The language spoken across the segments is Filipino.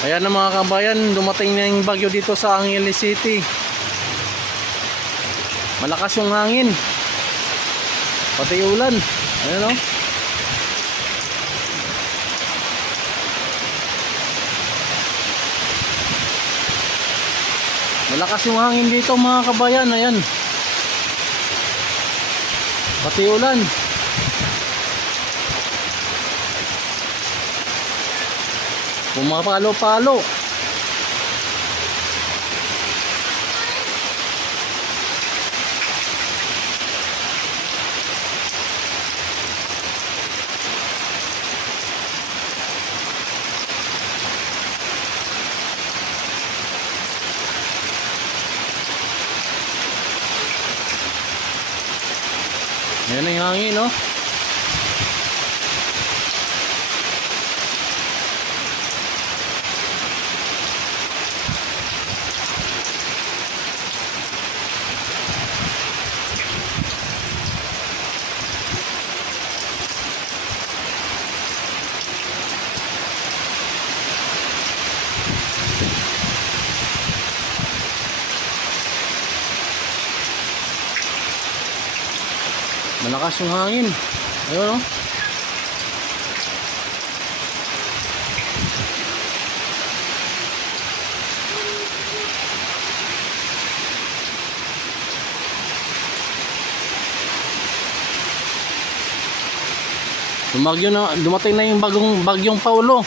Ayan na mga kabayan, dumating na yung bagyo dito sa Angeles City. Malakas yung hangin, pati ulan. Ayan o. Malakas yung hangin dito mga kabayan. Ayan, pati ulan. Pumapalo-palo. Yan ang hangin, no? Malakas yung hangin. Ayun, oh. Dumating na yung bagyong Paulo.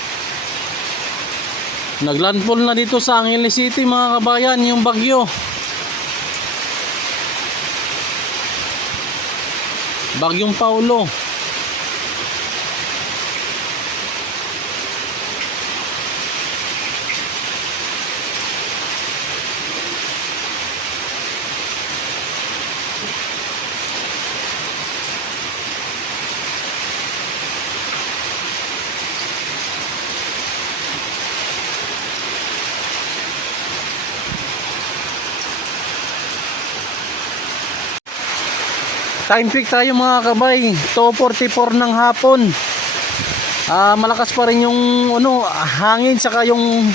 Naglandfall na dito sa Angeles City mga kabayan yung bagyo. Bagyong Paulo. Time peak tayo mga kabay, 2:44 ng hapon. Malakas pa rin yung hangin, saka yung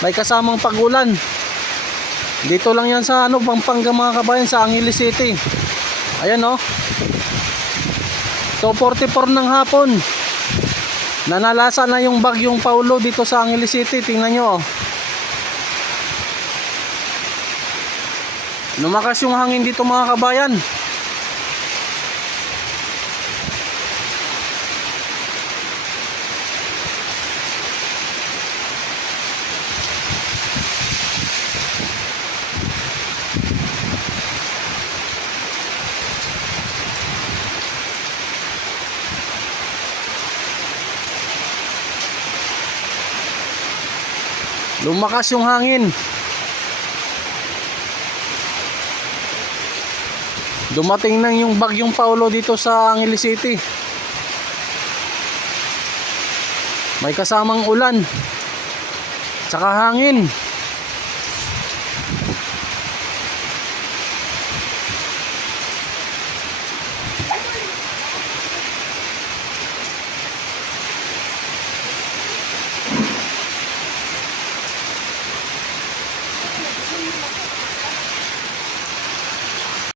may kasamang pag-ulan. Dito lang yan sa Pampanga mga kabayan, sa Angeles City. Ayan, oh. 2:44 ng hapon. Nanalasa na yung bagyong Paulo dito sa Angeles City. Tingnan nyo, oh. Lumakas yung hangin dito mga kabayan. Lumakas yung hangin. Dumating na yung bagyong Paulo dito sa Angeles City. May kasamang ulan, tsaka hangin.